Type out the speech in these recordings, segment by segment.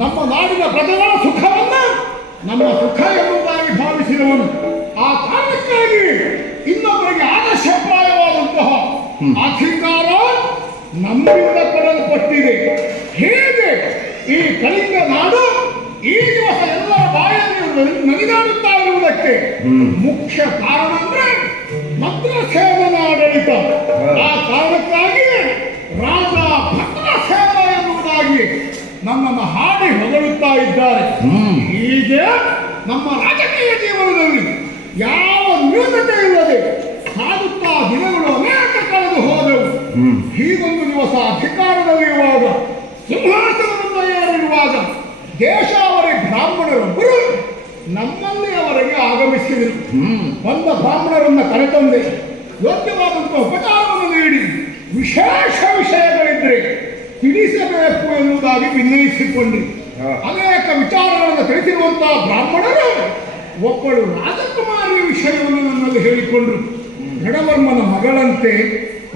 ನಮ್ಮ ನಾಡಿನ ಪ್ರಜೆಗಳ ಸುಖವನ್ನು ನಮ್ಮ ಸುಖ ಎಂಬುದಾಗಿ ಭಾವಿಸಿದವನು. ಆ ಕಾರಣಕ್ಕಾಗಿ ಇನ್ನೊಬ್ಬರಿಗೆ ಆದರ್ಶಪ್ರಾಯವಾದಂತಹ ಅಧಿಕಾರ ನಮ್ಮಿಂದ ಕೊಡಲ್ಪಟ್ಟಿದೆ. ಹೇಗೆ ಈ ಕಳಿಂಗ ನಾಡು ಈ ದಿವಸ ಎಲ್ಲ ಬಾಯಲ್ಲಿ ನಲಿದಾಡುತ್ತಾ ಇರುವುದಕ್ಕೆ ಮುಖ್ಯ ಕಾರಣ ಅಂದ್ರೆ ಭದ್ರಸೇನನ ಆಡಳಿತ. ಆ ಕಾರಣಕ್ಕಾಗಿ ರಾಜ ಭದ್ರಸೇನ ಎನ್ನುವುದಾಗಿ ನಮ್ಮನ್ನು ಹಾಡಿ ಹೊಗಳುತ್ತಾ ಇದ್ದಾರೆ. ಹೀಗೆ ನಮ್ಮ ರಾಜಕೀಯ ಜೀವನದಲ್ಲಿ ಯಾವ ನ್ಯೂನತೆ ಇಲ್ಲದೆ ಸಾಗುತ್ತಾ ದಿನಗಳು ಅನೇಕ ಕಳೆದು ಹೋದವು. ಹೀಗೊಂದು ದಿವಸ ಅಧಿಕಾರದಲ್ಲಿರುವಾಗ, ಸಿಂಹಾಸನವನ್ನು ಏರಿರುವಾಗ ದೇಶಾವರಿ ಬ್ರಾಹ್ಮಣರೊಬ್ಬರು ನಮ್ಮಲ್ಲಿ ಅವರಿಗೆ ಆಗಮಿಸಿದರು. ಬಂದ ಬ್ರಾಹ್ಮಣರನ್ನು ಕರೆತಂದೆ ಯೋಗ್ಯವಾದಂತಹ ಉಪಚಾರವನ್ನು ನೀಡಿ ವಿಶೇಷ ವಿಷಯಗಳಿದ್ರೆ ತಿಳಿಸಬೇಕು ಎನ್ನುವುದಾಗಿ ವಿನಯಿಸಿಕೊಂಡ್ರು. ಅನೇಕ ವಿಚಾರಗಳನ್ನು ತಿಳಿಸಿರುವಂತಹ ಬ್ರಾಹ್ಮಣರು ಒಬ್ಬಳು ರಾಜಕುಮಾರಿಯ ವಿಷಯವನ್ನು ನನ್ನಲ್ಲಿ ಹೇಳಿಕೊಂಡ್ರು. ನಡವರ್ಮನ ಮಗಳಂತೆ,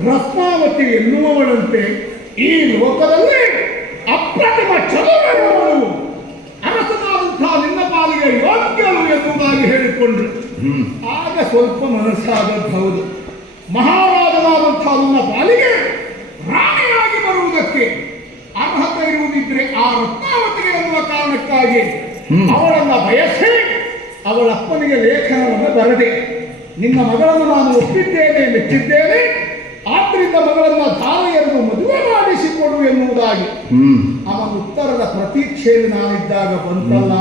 ರತ್ನಾವತಿ ಎನ್ನುವವಳಂತೆ ಈ ಲೋಕದಲ್ಲಿ ಅಪ್ರತಿಮ ಚಲುವಳು, ಅರಸನಾದಂತಹ ನಿನ್ನ ಪಾಲಿಗೆ ಯೋಗ್ಯರು ಎನ್ನುವುದಾಗಿ ಹೇಳಿಕೊಂಡ್ರು. ಆಗ ಸ್ವಲ್ಪ ಮನಸ್ಸಾದದ್ದು ಹೌದು. ಮಹಾರಾಜನಾದಂತಹ ನನ್ನ ಪಾಲಿಗೆ ರಾಣಿಯಾಗಿ ಬರುವುದಕ್ಕೆ ಅರ್ಹತೆ ಇರುವುದಿದ್ರೆ ಆ ರತ್ನಾವತಿಗೆ ಎನ್ನುವ ಕಾರಣಕ್ಕಾಗಿ ಅವಳನ್ನು ಬಯಸಿ ಅವಳಪ್ಪನಿಗೆ ಲೇಖನವನ್ನು ಬರೆದೆ. ನಿನ್ನ ಮಗಳನ್ನು ನಾನು ಒಪ್ಪಿದ್ದೇನೆ, ಮೆಚ್ಚಿದ್ದೇನೆ, ಆದ್ದರಿಂದ ಮಗಳನ್ನು ಧಾರೆಯನ್ನು ಮದುವೆ ಮಾಡಿಸಿಕೊಡು ಎನ್ನುವುದಾಗಿ ಅವನ ಉತ್ತರದ ಪ್ರತೀಕ್ಷೆಯಲ್ಲಿ ನಾನಿದ್ದಾಗ ಬಂತಲ್ಲ.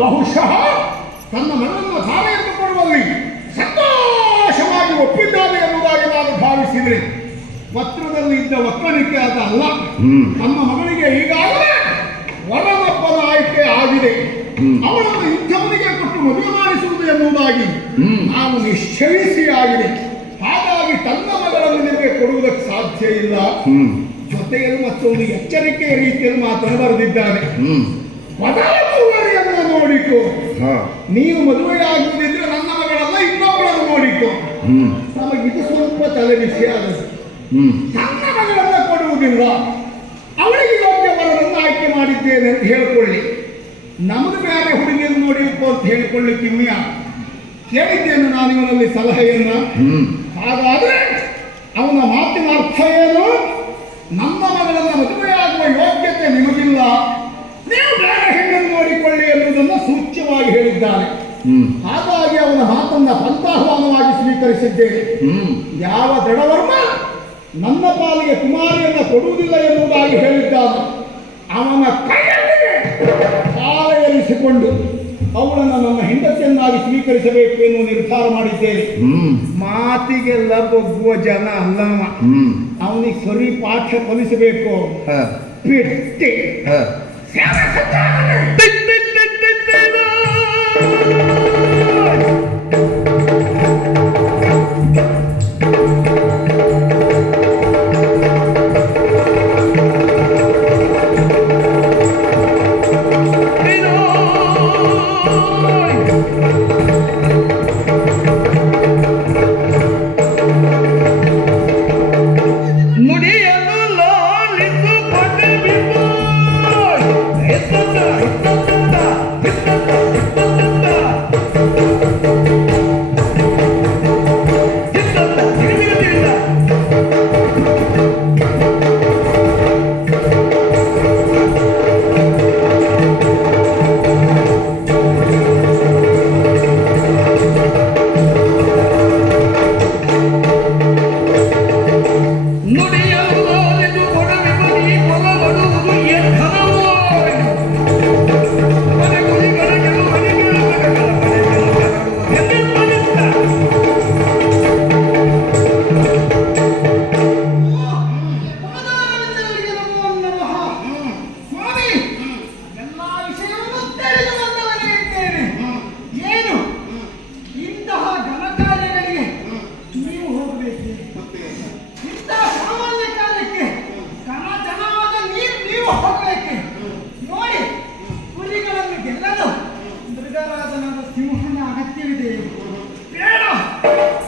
ಬಹುಶಃ ತನ್ನ ಮನವನ್ನು ಧಾರೆಯನ್ನು ಕೊಡುವಲ್ಲಿ ಸಂತೋಷವಾಗಿ ಒಪ್ಪಿದ್ದಾನೆ ಎನ್ನುವುದಾಗಿ ನಾನು ಭಾವಿಸಿದ್ರೆ ಪತ್ರದಲ್ಲಿ ಇದ್ದ ಒಕ್ಕಣಿಕೆ ಅದಲ್ಲ. ನಮ್ಮ ಮಗಳಿಗೆ ಈಗಾಗಲೇ ವರನೊಬ್ಬನ ಆಯ್ಕೆ ಆಗಿದೆ. ಅವಳನ್ನು ಇಂಥವನಿಗೆ ಕೊಟ್ಟು ಮದುವೆ ಮಾಡಿಸುವುದು ಎನ್ನುವುದಾಗಿ ನಾವು ನಿಶ್ಚಯಿಸಿ ಆಗಿದೆ. ಹಾಗಾಗಿ ತನ್ನ ಮಗಳನ್ನು ನಿಮಗೆ ಕೊಡುವುದಕ್ಕೆ ಸಾಧ್ಯ ಇಲ್ಲ. ಜೊತೆಯಲ್ಲಿ ಮತ್ತೊಂದು ಎಚ್ಚರಿಕೆಯ ರೀತಿಯಲ್ಲಿ ಮಾತನ್ನು ಬರೆದಿದ್ದಾನೆ. ಬದಾಗುವರಿಯನ್ನು ನೋಡಿಕೊ, ನೀವು ಮದುವೆಯಾಗುವುದಿದ್ರೆ ನನ್ನ ಮಗಳಲ್ಲ ಇನ್ನೊಬ್ಬಳನ್ನು ನೋಡಿಕೊ. ನಮಗಿದು ಸ್ವಲ್ಪ ತಲೆ ಬಿಸಿ ಆಗುತ್ತೆ. ತನ್ನ ಮಗಳನ್ನ ಕೊಡುವುದಿಲ್ಲ, ಅವಳಿಗೆ ಯೋಗ್ಯ ವರನನ್ನು ಆಯ್ಕೆ ಮಾಡಿದ್ದೇನೆ ಅಂತ ಹೇಳಿಕೊಳ್ಳಿ. ನಮಗೆ ಬೇರೆ ಹುಡುಗಿಯನ್ನು ನೋಡಿಕೊ ಅಂತ ಹೇಳಿಕೊಳ್ಳಿಕ್ಕೆ ಇವ್ಯ ಕೇಳಿದ್ದೇನೆ ನಾನು ಇವನಲ್ಲಿ ಸಲಹೆಯನ್ನ. ಹಾಗಾದ್ರೆ ಅವನ ಮಾತಿನ ಅರ್ಥ ಏನು? ನಮ್ಮ ಮಗಳನ್ನು ಮದುವೆಯಾಗುವ ಯೋಗ್ಯತೆ ನಿಮಗಿಲ್ಲ, ನೀವು ಬೇರೆ ಹೆಣ್ಣನ್ನು ನೋಡಿಕೊಳ್ಳಿ ಎನ್ನುವುದನ್ನು ಸೂಚ್ಯವಾಗಿ ಹೇಳಿದ್ದಾನೆ. ಹಾಗಾಗಿ ಅವನ ಮಾತನ್ನ ಪಂಥಾಹ್ವಾನವಾಗಿ ಸ್ವೀಕರಿಸಿದ್ದೇನೆ. ಯಾವ ದೃಢವರ್ಮ ನನ್ನ ಪಾಲಿಗೆ ಕುಮಾರಿಯನ್ನು ಕೊಡುವುದಿಲ್ಲ ಎನ್ನುವುದಾಗಿ ಹೇಳಿದ್ದಾನೆ, ಅವನ ಕೈಯಲ್ಲಿ ಕಾಲ ಏರಿಸಿಕೊಂಡು ಅವಳನ್ನು ನನ್ನ ಹೆಂಡತಿಯನ್ನಾಗಿ ಸ್ವೀಕರಿಸಬೇಕು ಎನ್ನುವ ನಿರ್ಧಾರ ಮಾಡಿದ್ದೇನೆ. ಮಾತಿಗೆಲ್ಲ ಬೊಗ್ಗುವ ಜನ ಅಲ್ಲವ, ಅವನಿಗೆ ಸರಿ ಪಾಠ ಕಲಿಸಬೇಕು. ಬಿಟ್ಟೆ ಸಿಂಹನ ಅಗತ್ಯವಿದೆ.